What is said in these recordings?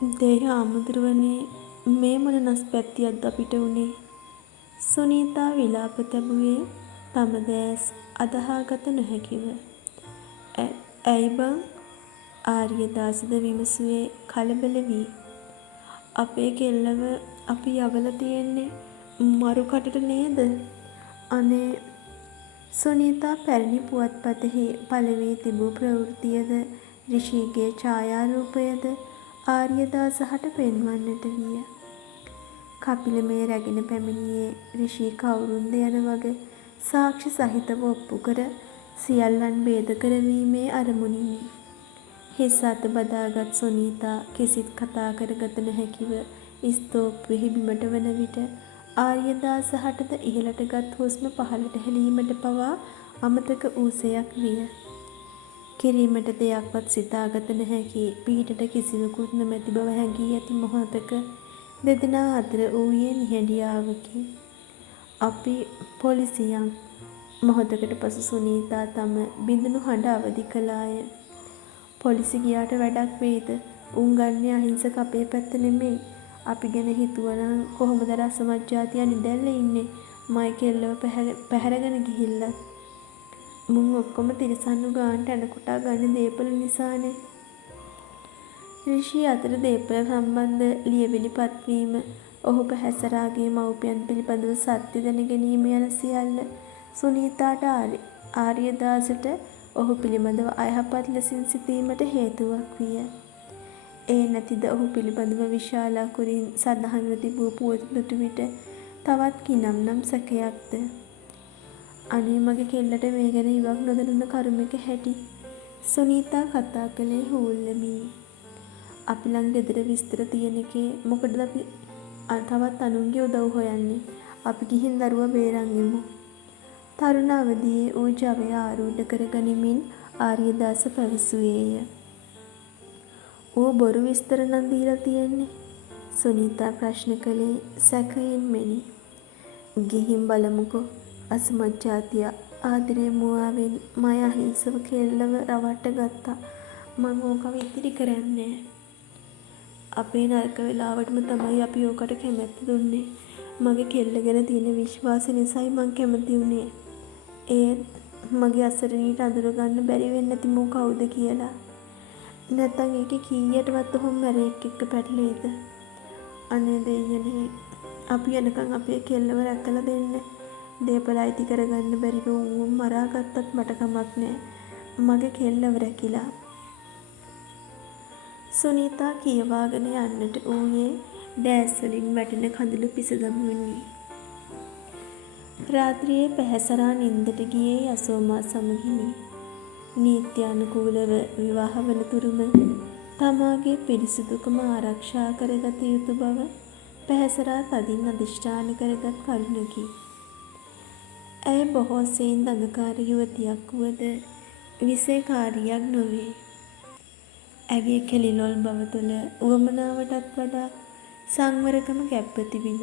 දේහ ආමුදුරුවනේ මේ මොන නස්පැත්තියක්ද අපිට උනේ? සුනීතා විලාප තැබුවේ තම දෑස් අදහාගත නොහැකිව. ඇයි බං? ආර්යදාසද විමසුවේ කලබල වී. අපේ කෙල්ලව අපි යවලා තියෙන්නේ මරු කටට නේද? අනේ සුනීතා පැරණි පුවත්පතෙහි පළවී තිබූ ප්‍රවෘත්තියද රිෂිගේ ඡායාරූපයද ආර්යදාස හට පෙන්වන්නට විය. කපිල මේ රැගෙන පැමිණියේ රිෂි කවුරුන්ද යන වග සාක්ෂි සහිතව ඔප්පු කර සියල්ලන් භේද කරවීමේ අරමුණිනි. හිස් අත බදාගත් සුනීතා කිසිත් කතා කරගත නොහැකිව ස්තෝප්පුවෙහි බිමට වන විට ආර්යදාස හටද ඉහළට ගත් හුස්ම පහළට හෙළීමට පවා අමතක වූසයක් විය. කිරීමට දෙයක්වත් සිතාගත නොහැකි පිහිටට කිසිවකුත් නොමැති බව හැඟී ඇති මොහොතක දෙදෙනා අතර වූයේ නිහඬියාවකි. අපි පොලිසියන්. මොහොතකට පසු සුනීතා තම බිඳුණු හඬ අවදි කළාය. පොලිසි ගියාට වැඩක් වෙයිද? උන් ගන්නේ අහිංසක අපේ පැත්ත නෙමෙයි. අපි ගැන හිතුවනම් කොහොමද අර අසමත් ජාතියා නිදැල්ලේ ඉන්නේ? මයි කෙල්ලව පැහැරගෙන ගිහිල්ලත්. මුන් ඔක්කොම තිරිසන්නු ගානට ඇන කොටා ගන්න දේපල නිසානේ. රිෂි අතර දේපල සම්බන්ධ ලියවිලි පත්වීම, ඔහු පැහැසරාගේ මව්පියන් පිළිබඳව සත්‍ය දැන ගැනීම යන සියල්ල සුනීතාට ආර්යදාසට ඔහු පිළිබඳව අයහපත් ලෙසින් සිතීමට හේතුවක් විය. ඒ නැතිද ඔහු පිළිබඳව විශාලා කුරින් සඳහන්ව තිබූ පුවත දුටු විට තවත් කිනම් සැකයක්ද? අනේ මගේ කෙල්ලට මේ ගැන ඉවක් නොදැනුන කරුමක හැටි. සුනීතා කතා කළේ හූල්ලමින්. අපි ළඟ ගෙදර විස්තර තියෙන එකේ මොකටද අපි තවත් අනුන්ගේ උදව් හොයන්නේ? අපි ගිහින් දරුවා බේරන් ඉමු. තරුණ අවදියේ ඌ ජවය ආරූඪ කර ගනිමින් ආර්යදාස පැවසුවේය. ඌ බොරු විස්තර නම් දීලා තියෙන්නේ. සුනීතා ප්‍රශ්න කළේ සැකයෙන් මෙනි. ගිහින් බලමුකෝ. අසමත් ජාතියා ආදරේ මුවාවෙන් මය අහිංසව කෙල්ලව රවට්ට ගත්තා. මං ඕකව ඉතිරි කරන්නේ. අපේ නරක වෙලාවටම තමයි අපි ඕකට කැමැත්ත දුන්නේ. මගේ කෙල්ල ගැන තියෙන විශ්වාසය නිසායි මං කැමති වුණේ. ඒත් මගේ අසරණීට අඳුරගන්න බැරි වෙන්නේ නැති මෝ කවුද කියලා. නැත්තම් ඒකේ කීයටවත් ඔහොම මැරෙක් එක්ක පැටලෙයිද? අනේ දෙයනේ, අපි යනකම් අපේ කෙල්ලව රැකලා දෙන්න. දේපල අයිති කරගන්න බැරිව ඌව මරාගත්තත් මට කමක් නෑ. මගේ කෙල්ලව රැකිලා. සුනීතා කියවාගෙන යන්නට ඌයේ දෑස් වලින් වැටෙන කඳුළු පිස දමමිනි. රාත්‍රියේ පැහැසරා නින්දට ගියේ යසෝමා සමගිනි. නීත්‍යානුකූලව විවාහ වන තුරුම තමාගේ පිරිසිදුකම ආරක්ෂා කරගත යුතු බව පැහැසරා තදින් අධිෂ්ඨාන කරගත් කරුණකි. ඇය බොහෝ සෙයින් දඟකාර යුවතියක් වුවද විෂයකාරියක් නොවේ. ඇගේ කෙලිලොල් බව තුළ උවමනාවටත් වඩා සංවරකම ගැබ්ව තිබින.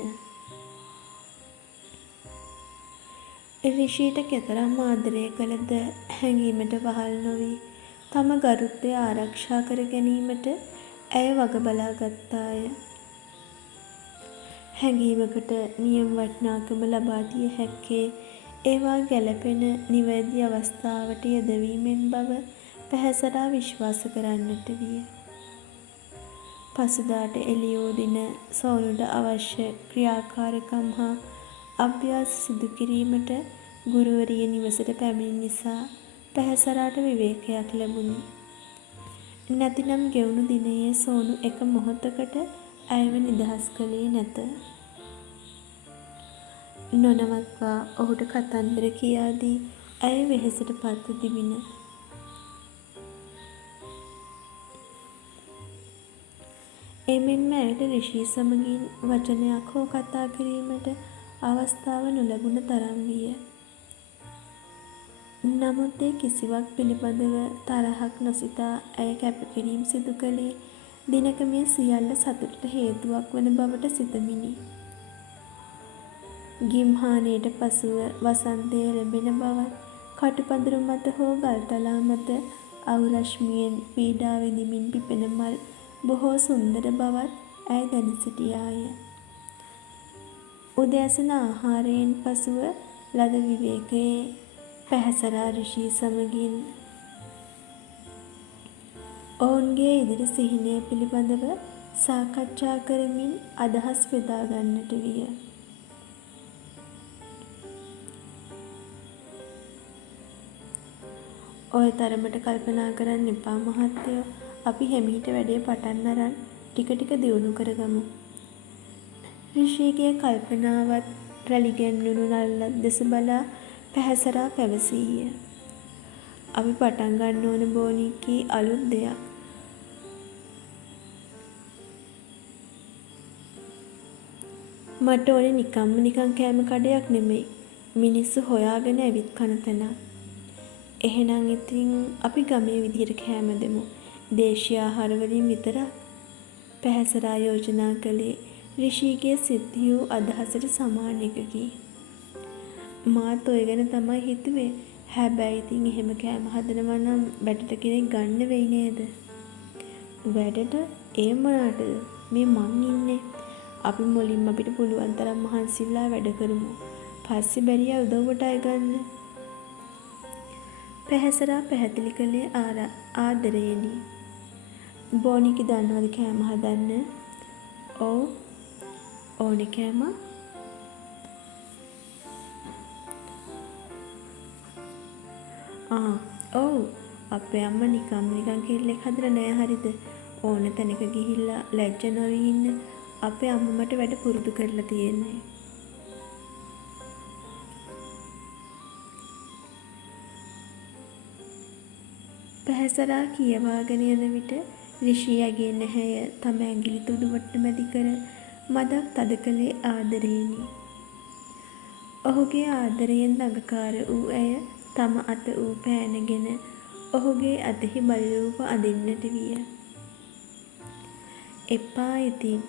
රිෂීට කෙතරම් ආදරය කළද හැඟීමට වහල් නොවී තම ගරුත්වය ආරක්ෂා කර ගැනීමට ඇය වග බලා ගත්තාය. හැඟීමකට නියම වටිනාකම ලබා දිය හැක්කේ ඒවා ගැළපෙන නිවැරදි අවස්ථාවට යෙදවීමෙන් බව පැහැසරා විශ්වාස කරන්නට විය. පසුදාට එළියෝ දින සොහොනුට අවශ්‍ය ක්‍රියාකාරකම් හා අභ්‍යාස සිදු කිරීමට ගුරුවරිය නිවසට පැමිණි නිසා පැහැසරාට විවේකයක් ලැබුණි. නැතිනම් ගෙවුණු දිනයේ සොහොනු එක මොහොතකට ඇයව නිදහස් කළේ නැත. නොනවත්වා ඔහුට කතන්දර කියා දී ඇය වෙහෙසට පත්ව තිබින. එමෙන්ම ඇයට රිෂී සමගින් වචනයක් හෝ කතා කිරීමට අවස්ථාව නොලැබුණ තරම් විය. නමුත් ඒ කිසිවක් පිළිබඳව තරහක් නොසිතා ඇය කැපකිරීම් සිදු කළේ දිනක මේ සියල්ල සතුටට හේතුවක් වන බවට සිතමිනි. ගිම්හානයට පසුව වසන්තය ලැබෙන බවත් කටුපඳුරු මත හෝ ගල්තලා මත අව් රශ්මියෙන් පීඩා විඳිමින් පිපෙන මල් බොහෝ සුන්දර බවත් ඇය දැන සිටියාය. උදෑසන ආහාරයෙන් පසුව ලද විවේකයේ පැහැසරා ඍෂි සමගින් ඔවුන්ගේ ඉදිරි සිහිනය පිළිබඳව සාකච්ඡා කරමින් අදහස් බෙදා ගන්නට විය. ඔය තරමට කල්පනා කරන්න එපා මහත්තයෝ. අපි හෙමිහිට වැඩේ පටන් අරන් ටික ටික දියුණු කරගමු. රිෂිගේ කල්පනාවත් රැළිගැන්වුණු නළලත් දෙස බලා පැහැසරා පැවසීය. අපි පටන් ගන්න ඕන බෝනික්කී අලුත් දෙයක්. මට ඕනේ නිකන් කෑම කඩයක් නෙමෙයි. මිනිස්සු හොයාගෙන ඇවිත් කන තැනක්. එහෙනම් ඉතින් අපි ගමේ විදියට කෑම දෙමු. දේශීය ආහාර වලින් විතරක්. පැහැසරා යෝජනා කළේ රිෂිගේ සිද්ධි වූ අදහසට සමාන එකකි. මාත් ඔය ගැන තමයි හිතුවේ. හැබැයි ඉතින් එහෙම කෑම හදනවා නම් වැඩට කෙනෙක් ගන්න වෙයි නේද? වැඩට? ඒ මොනටද? මේ මං ඉන්නේ. අපි මුලින්ම අපිට පුළුවන් තරම් මහන්සිලා වැඩ කරමු. පස්සේ බැරිය උදව්වට අය ගන්න. පැහැසරා පැහැදිලි කළේ ආදරයෙනි. බෝනිකි දන්නවද කෑම හදන්න? ඔව්. ඕනේ කෑම? ඔව්. අපේ අම්මා නිකන් කෙල්ලෙක් හදලා නෑ හරිද? ඕන තැනක ගිහිල්ලා ලැජ්ජ නොවී ඉන්න අපේ අම්මට වැඩ පුරුදු කරලා තියෙන්නේ. පැහැසරා කියවාගෙන යන විට රිෂියගේ නැහැය තම ඇඟිලි තුඩුවට මැදි කර මදක් තද කළේ ආදරයෙනි. ඔහුගේ ආදරයෙන් ළඟකාර වූ ඇය තම අත ඌ පෑනගෙන ඔහුගේ අතෙහි බලරූප අඳින්නට විය. එපා ඉතින්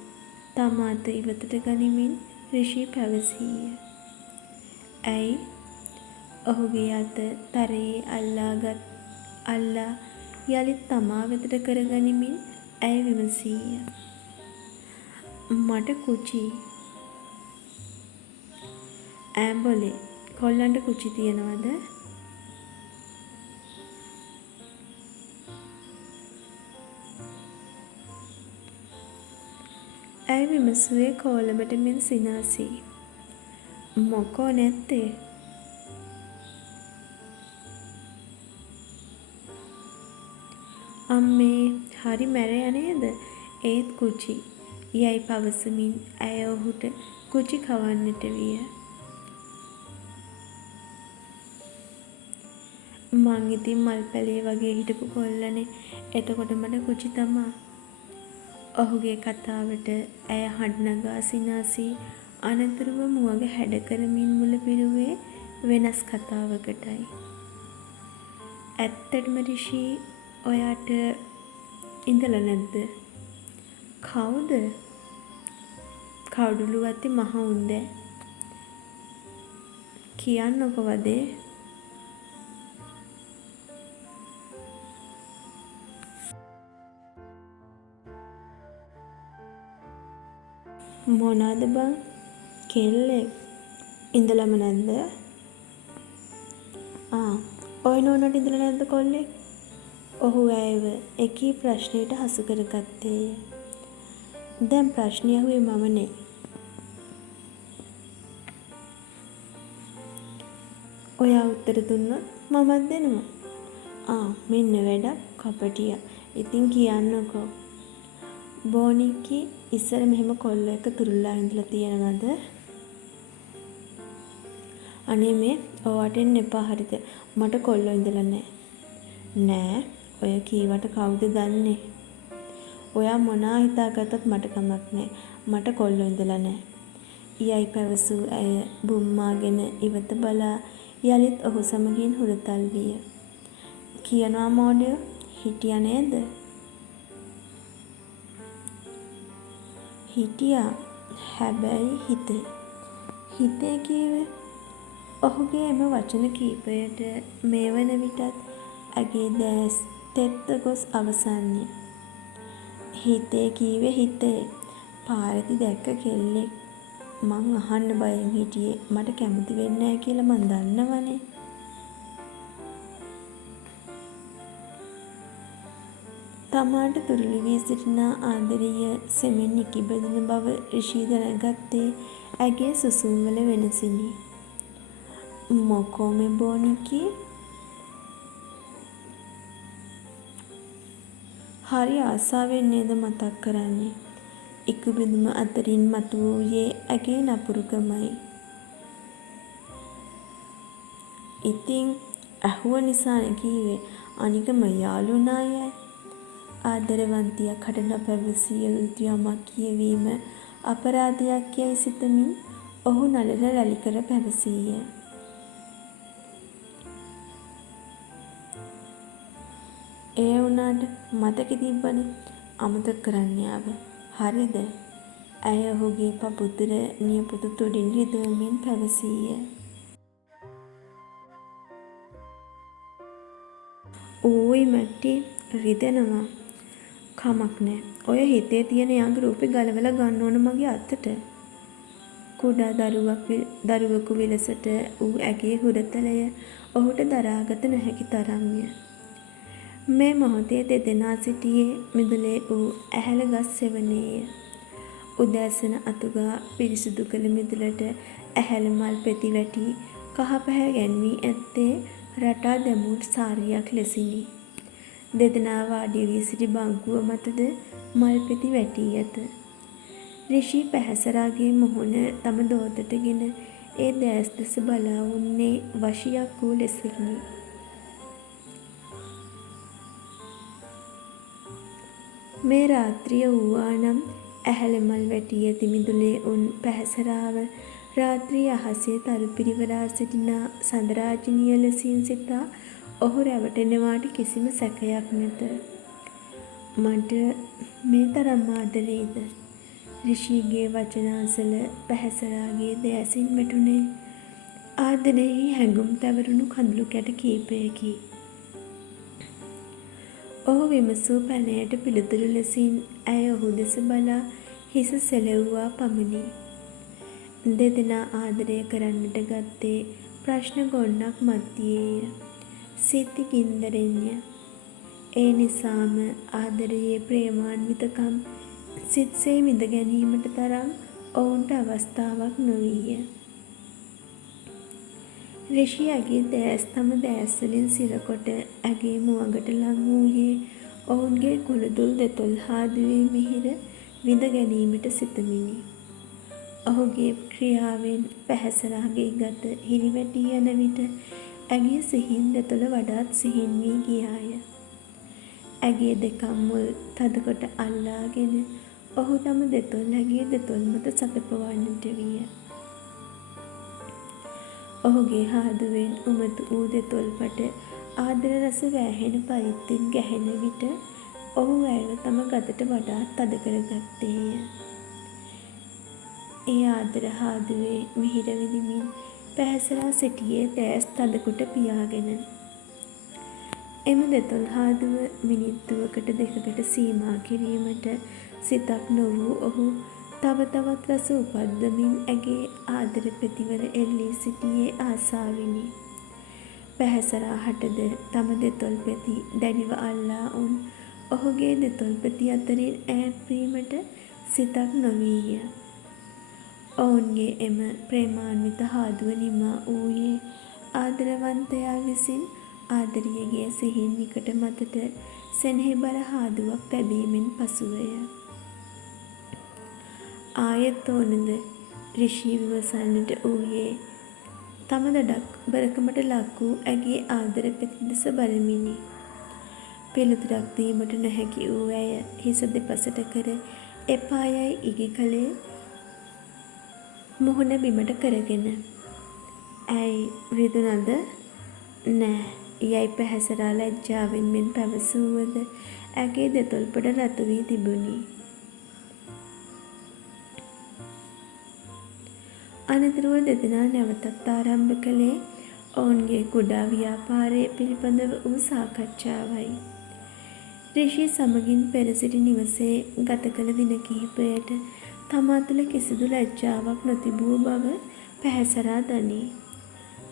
තම අත ඉවතට ගනිමින් රිෂි පැවසීය. ඇයි? ඔහුගේ අත තරයේ අල්ලා යළිත් තමා වෙතට කරගනිමින් ඇය විමසීය. මට කුචි. ඇඹලේ කොල්ලන්ට කුචි තියනවද? ඇය විමසුවේ කෝලමට මෙන් සිනාසී. මොකෝ නැත්තේ? අම්මේ හරි මැරයා නේද? ඒත් කුචි. යයි පවසමින් ඇය ඔහුට කුචි කවන්නට විය. මං ඉතින් මල් පැලේ වගේ හිටපු කොල්ලනේ. එතකොට මට කුචි තමා. ඔහුගේ කතාවට ඇය හඬ නගා සිනාසී අනතුරුව මුවග හැඩ කරමින් මුල පිරුවේ වෙනස් කතාවකටයි. ඇත්තටම රිෂි ඔයාට ඉඳලා නැද්ද? කවුද? කවුඩුළු වත්තේ මහ උන්දෑ. කියන්නකො වදේ. මොනාද බං? කෙල්ලෙක් ඉඳලම නැද්ද? ඔය නෝනට ඉඳලා නැද්ද කොල්ලෙක්? ඔහු ඇයව එකී ප්‍රශ්නයට හසු කරගත්තේය. දැන් ප්‍රශ්නය අහුවේ මමනේ. ඔයා උත්තර දුන්නොත් මමත් දෙනවා. මෙන්න වැඩක් කපටියා. ඉතින් කියන්නකෝ. බෝනික්කි ඉස්සර මෙහෙම කොල්ල එක තුරුල්ලා ඉඳලා තියෙනවද? අනේ මේ ඔයාට එන්න එපා හරිද? මට කොල්ලෝ ඉඳලා නෑ. ඔය කීවට කවුද දන්නේ? ඔයා මොනා හිතාගත්තත් මට කමක් නෑ. මට කොල්ලෝ ඉඳලා නෑ. යයි පැවසූ ඇය බුම්මාගෙන ඉවත බලා යලිත් ඔහු සමගින් හුරතල් විය. කියනවා මෝඩයෝ හිටියා නේද? හිටියා. හැබැයි හිතේ කීවේ? ඔහුගේ එම වචන කීපයට මේ වන විටත් ඇගේ දැස් තෙත්ව ගොස් අවසන්ය. හිතේ කීවේ හිතේ. පාරේදී දැක්ක කෙල්ලෙක්. මං අහන්න බයෙන් හිටියේ. මට කැමති වෙන්නේ නැහැ කියලා මං දන්නවනේ. තමාට තුරුළු වී සිටින ආදරිය සෙමෙන් නිකිබැඳුණු බව රිෂී දැනගත්තේ ඇගේ සුසුම්වල වෙනසිනි. මොකෝ මේ බොනිකි? හරි ආසාවෙන් නේද මතක් කරන්නේ. ඉක්බිඳුම අතරින් මතුවූයේ ඇගේ නපුරුකමයි. ඉතින් ඇහුව නිසානේ කීවේ. අනික මම යාළුනායයි. ආදරවන්තියක් හට නොපැවසිය යුතු යමක් කියවීම අපරාධයක් යයි සිතමින් ඔහු නළල රැලි කර පැවසීය. ඒ වුණාට මතකෙ තිබ්බනේ අමතක කරන්න යාව. හරිද? ඇය ඔහුගේ පපුතුර නියපොතු තුඩින් රිදවමින් පැවසීය. ඌයි මැට්ටි රිදෙනවා. කමක් නෑ. ඔය හිතේ තියෙන යඟ රූපේ ගලවලා ගන්න ඕන මගේ අතට. කුඩා දරුවෙකු විලසට ඌ ඇගේ හුරතලය ඔහුට දරාගත නොහැකි තරම්ය. මේ මොහොතේ දෙදෙනා සිටියේ මිදුලේ වූ ඇහැල ගස් සෙවණේය. උදෑසන අතුගා පිරිසිදු කළ මිදුලට ඇහැල මල් පෙති වැටි කහ පැහැ ගැන්වී ඇත්තේ රටා දැමූ සාරියක් ලෙසිනි. දෙදෙනා වාඩි වී සිටි බංකුව මතද මල් පෙති වැටී ඇත. රිෂී පැහැසරාගේ මුහුණ තම දෝතටගෙන ඒ දෑස් දෙස බලා උන්නේ වශියක් වූ ලෙසිනි. මේ රාත්‍රිය වූවා නම් ඇහැල මල් වැටී ඇති මිදුලේ උන් පැහැසරාව රාත්‍රී අහසේ තරු පිරිවරා සිටින සඳරාජිනිය ලෙසින් සිතා ඔහු රැවටෙනවාට කිසිම සැකයක් නැත. මට මේ තරම් ආදරේද? රිෂීගේ වචනාසල පැහැසරාගේ දෑසින් වැටුනේ ආදරෙහි හැඟුම් තැවරුණු කඳුළු කැට කීපයකි. ඔහු විමසූ පැනයට පිළිතුරු ලෙසින් ඇය ඔහු දෙස බලා හිස සෙලවුවා පමණි. දෙදෙනා ආදරය කරන්නට ගත්තේ ප්‍රශ්න ගොන්නක් මධ්‍යයේය. සිත්ති ගින්දරෙන්ය. ඒ නිසාම ආදරයේ ප්‍රේමාන්විතකම් සිත්සේ විඳ ගැනීමට තරම් ඔවුන්ට අවස්ථාවක් නොවීය. රිෂී ඇගේ දෑස් තම දෑස්වලින් සිරකොට ඇගේ මුවගට ලං වූයේ ඔවුන්ගේ කුළුදුල් දෙතොල් හාදුවේ මිහිර විඳ ගැනීමට සිතමිනි. ඔහුගේ ක්‍රියාවෙන් පැහැසරාගේ ගත හිරිවැටී යන විට ඇගේ සිහින් දෙතොල වඩාත් සිහින් වී ගියාය. ඇගේ දෙකම් මුල් තදකොට අල්ලාගෙන ඔහු තම දෙතොල් ඇගේ දෙතොල් මත සතපවන්නට විය. ඔහුගේ හාදුවෙන් උමතු වූ දෙතොල්පට ආදර රස වෑහෙන පරිද්දෙන් ගැහෙන විට ඔහු ඇයව තම ගතට වඩාත් තද කරගත්තේය. ඒ ආදර හාදුවේ මිහිර විඳිමින් පැහැසරා සිටියේ දෑස් තදකොට පියාගෙන. එම දෙතොල් හාදුව මිනිත්තුවකට දෙකකට සීමා කිරීමට සිතක් නොවූ ඔහු තව තවත් රස උපද්දමින් ඇගේ ආදර පෙතිවර එල්ලී සිටියේ ආසාවෙනි. පැහැසරා හටද තම දෙතොල් පෙති දැඩිව අල්ලා උන් ඔහුගේ දෙතොල් පෙති අතරින් ඈත් වීමට සිතක් නොවීය. ඔවුන්ගේ එම ප්‍රේමාන්විත හාදුව නිමා වූයේ ආදරවන්තයා විසින් ආදරියගේ සිහින් නිකට මතට සෙනෙහබර හාදුවක් තැබීමෙන් පසුවය. ආයෙත් ඕනද? රිෂී විමසන්නට වූයේ තම දඩක් බරකමට ලක් වූ ඇගේ ආදර පෙති දෙස බලමිනි. පිළිතුරක් දීමට නොහැකි වූ ඇය හිස දෙපසට කර එපා යයි ඉගි කළේ මුහුණ බිමට කරගෙන. ඇයි රිදුනද? නෑ යයි පැහැසරා ලැජ්ජාවෙන් මෙන් පැවසුවද ඇගේ දෙතොල්පට රතු වී තිබුණි. අනතුරුව දෙදෙනා නැවතත් ආරම්භ කළේ ඔවුන්ගේ කුඩා ව්‍යාපාරය පිළිබඳව වූ සාකච්ඡාවයි. රිෂි සමගින් පෙර සිටි නිවසේ ගත කළ දින කිහිපයට තමා තුළ කිසිදු ලැජ්ජාවක් නොතිබූ බව පැහැසරා දනී.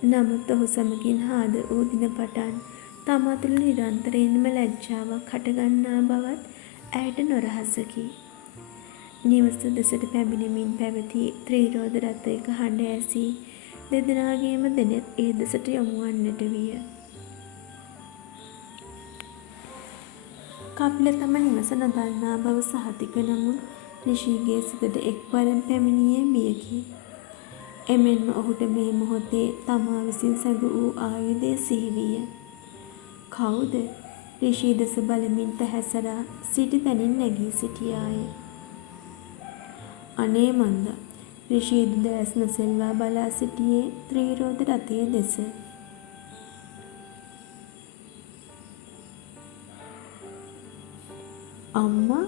නමුත් ඔහු සමගින් හාද වූ දින පටන් තමා තුළ නිරන්තරයෙන්ම ලැජ්ජාවක් හටගන්නා බවත් ඇයට නොරහසකි. නිවස දෙසට පැමිණෙමින් පැවති ත්‍රිරෝද රථයක හඬ ඇසී දෙදෙනාගේම දෙනෙත් ඒ දෙසට යොමු වන්නට විය. කපිල තම නිවස නොදන්නා බව සහතික නමුත් රිෂිගේ සිතට එක්වරම පැමිණියේ බියකි. එමෙන්ම ඔහුට මේ මොහොතේ තමා විසින් සැඟ වූ ආයුධය සිහිවිය. කවුද? රිෂි දෙස බලමින් පැහැසරා සිටි තැනින් නැගී සිටියාය. අනේ මන්ද. රිෂි දැස් නොසෙල්වා බලා සිටියේ ත්‍රිරෝද රථය දෙස. අම්මා.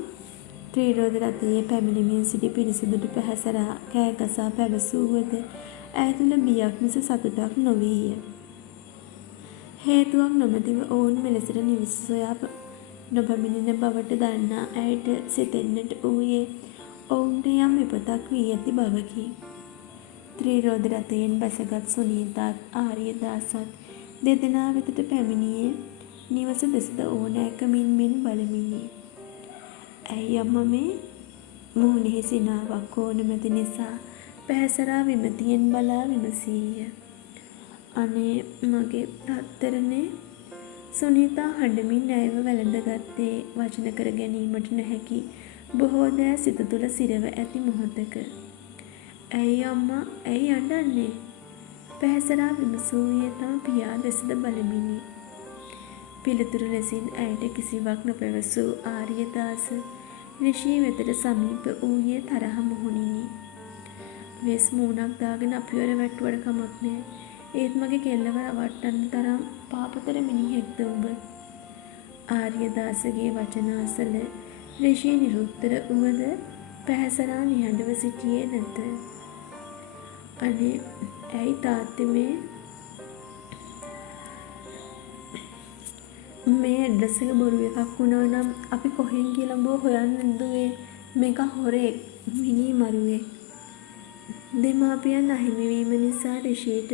ත්‍රිරෝද රථයේ පැමිණෙමින් සිටි පිරිසුදුට පැහැසරා කෑගසා පැවසූවද ඇය තුළ බියක් මිස සතුටක් නොවීය. හේතුවක් නොමැතිව ඔවුන් මෙලෙසට නිවස සොයා නොපැමිණෙන බවට දන්නා ඇයට සිතෙන්නට වූයේ ඔවුන්ට යම් විපතක් වී ඇති බවකි. ත්‍රිරෝද රථයෙන් බැසගත් සුනීතාත් ආර්යදාසත් දෙදෙනා වෙතට පැමිණියේ නිවස දෙසද ඕනෑකමින් මෙන් බලමිනි. ඇයි අම්මා මේ? මුහුණෙහි සිනාවක් ඕනමැති නිසා පැහැසරා විමතියෙන් බලා විමසීය. අනේ මගේ රත්තරනේ. සුනීතා හඬමින් ඇයව වැළඳගත්තේ වචන කර ගැනීමට නොහැකි බොහෝ දෑ සිත තුළ සිරව ඇති මොහොතක. ඇයි අම්මා ඇයි අඬන්නේ? පැහැසරා විමසූයේ තම පියා දෙසද බලමිනි. පිළිතුරු ලෙසින් ඇයට කිසිවක් නොපැවසූ ආර්යදාස රිෂි වෙතට සමීප වූයේ තරහ මුහුණිනි. වෙස් මූණක් දාගෙන අපිව රැවට්ටුවට කමක් නෑ. ඒත් මගේ කෙල්ලව රවට්ටන්න තරම් පාපතර මිනිහෙක්ද ඔබ? ආර්යදාසගේ වචන අසල රිෂි නිරුත්තර වුවද පැහැසරා නිහඬව සිටියේ නැත. අනේ ඇයි තාත්තේ මේ ඇඩ්‍රස් එක බොරු එකක් වුණා නම් අපි කොහෙන් කියලා බෝ හොයන්න දුවේ? මේක හොරෙක්, මිනී මරුවෙක්. දෙමාපියන් අහිමි වීම නිසා රිෂිට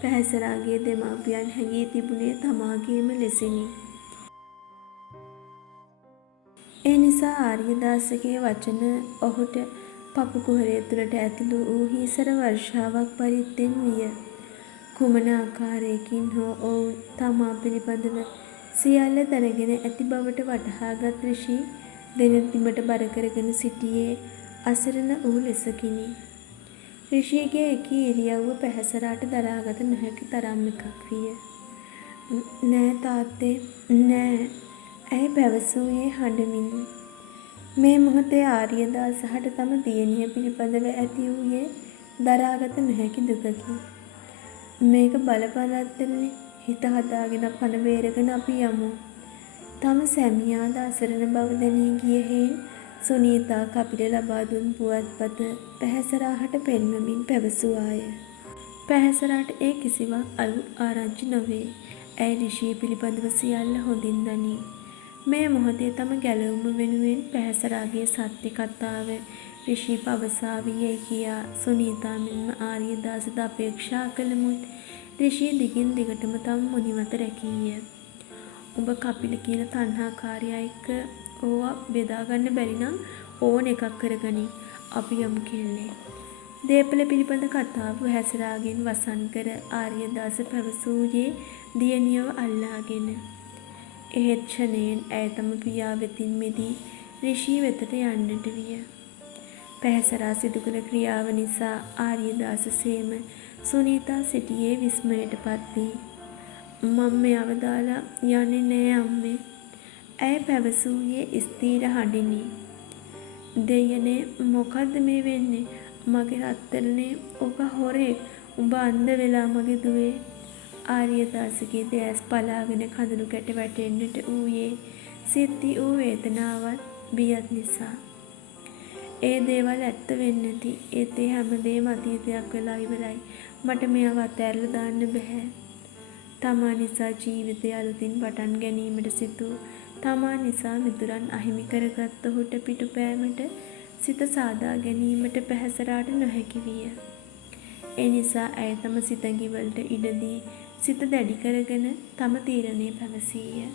පැහැසරාගේ දෙමාපියන් හැඟී තිබුණේ තමාගේම ලෙසිනි. ඒ නිසා ආර්යදාසගේ වචන ඔහුට පපු කුහරය තුළට ඇතුළු වූ හීසර වර්ෂාවක් පරිද්දෙන් විය. කුමන ආකාරයකින් හෝ ඔවුන් තමා පිළිබඳව සියල්ල දැනගෙන ඇති බවට වටහාගත් රිෂි දෙනෙත් බිමට බර කරගෙන සිටියේ අසරණ වූ ලෙසකිනි. රිෂිගේ එකී ඉරියව්ව පැහැසරාට දරාගත නොහැකි තරම් එකක් විය. නෑ තාත්තේ නෑ. ඇයි පැවසූයේ හඬමිනි. මේ මොහොතේ ආර්යදාසහට තම දියණිය පිළිබඳව ඇති වූයේ දරාගත නොහැකි දුකකි. මේක බලපන් රත්තරනේ. හිත හදාගෙන පණ බේරගෙන අපි යමු. තම සැමියාද අසරණ බව දැනී ගිය හේන් සුනීතා කපිල ලබා දුන් පුවත්පත පැහැසරාහට පෙන්වමින් පැවසුවාය. පැහැසරාට ඒ කිසිවක් අලුත් ආරංචි නොවේ. ඇය රිෂි පිළිබඳව සියල්ල හොඳින් දනී. මේ මොහොතේ තම ගැලවුම වෙනුවෙන් පැහැසරාගේ සත්‍ය කතාව රිෂි පවසාවියයි කියා සුනීතා මෙන්ම ආර්යදාසද අපේක්ෂා කළමුත් රිෂි දිගින් දිගටම තම මුනිවත රැකීය. උඹ කපිල කියන තණ්හාකාරයා එක්ක ඕවා බෙදාගන්න බැරි නම් ඕන එකක් කරගනි. අපි යමු කෙල්ලේ. දේපල පිළිබඳ කතාව පැහැසරාගෙන් වසන් කර ආර්යදාස පැවසූයේ දියණියව අල්ලාගෙන. එහෙත් ක්ෂණයෙන් ඇය තම පියා වෙතින් මිදී රිෂි වෙතට යන්නට විය. පැහැසරා සිදු කළ ක්‍රියාව නිසා ආර්යදාස සේම සුනීතා සිටියේ විස්මයට පත් වී මම මෙයව දාලා යන්නේ නෑ අම්මේ. ඇය පැවසූයේ ස්ථීර හඬිනි. දෙයනේ මොකද්ද මේ වෙන්නේ? මගේ රත්තරනේ ඔක හොරෙක්. උඹ අන්ධ වෙලා මගේ දුවේ. ආර්යදාසගේ දැස් පලාගෙන කඳුළු කැට වැටෙන්නට වූයේ සිද්ධි වූ වේදනාවත් බියත් නිසා. ඒ දේවල් ඇත්ත වෙන්නේති. ඒත් ඒ හැමදේම අතීතයක් වෙලා ඉවරයි. මට මෙයව අතෑරලා දාන්න බෑ. තමා නිසා ජීවිතය අලුතින් පටන් ගැනීමට සිතූ තමා නිසා මිතුරන් අහිමි කරගත් ඔහුට පිටුපෑමට සිත සාදා ගැනීමට පැහැසරාට නොහැකි විය. ඒ නිසා ඇය තම සිතැඟිවලට ඉඩ දී සිත දැඩි කරගෙන තම තීරණය පැවසීය.